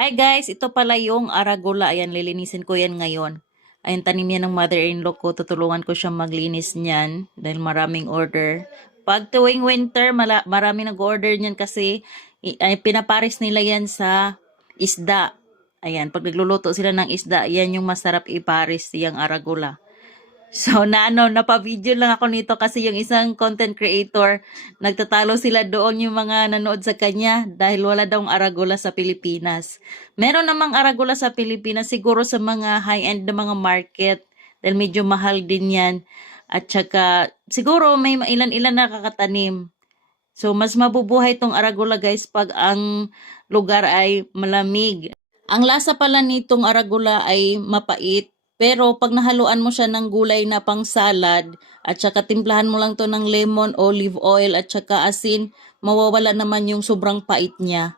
Hi guys, ito pala yung arugula. Ayan, lilinisin ko yan ngayon. Ayan, tanim yan ng mother-in-law ko. Tutulungan ko siya maglinis niyan dahil maraming order. Pag tuwing winter, marami nag-order niyan kasi ay, pinaparis nila yan sa isda. Ayan, pag nagluluto sila ng isda, yan yung masarap iparis, yung arugula. So, napa-video lang ako nito kasi yung isang content creator, nagtatalo sila doon yung mga nanood sa kanya dahil wala daw arugula sa Pilipinas. Meron namang arugula sa Pilipinas siguro sa mga high-end na mga market dahil medyo mahal din yan. At saka, siguro may ilan-ilan nakakatanim. So, mas mabubuhay tong arugula guys pag ang lugar ay malamig. Ang lasa pala nitong arugula ay mapait. Pero pag nahaluan mo siya ng gulay na pang salad at saka timplahan mo lang to ng lemon, olive oil at saka asin, mawawala naman yung sobrang pait niya.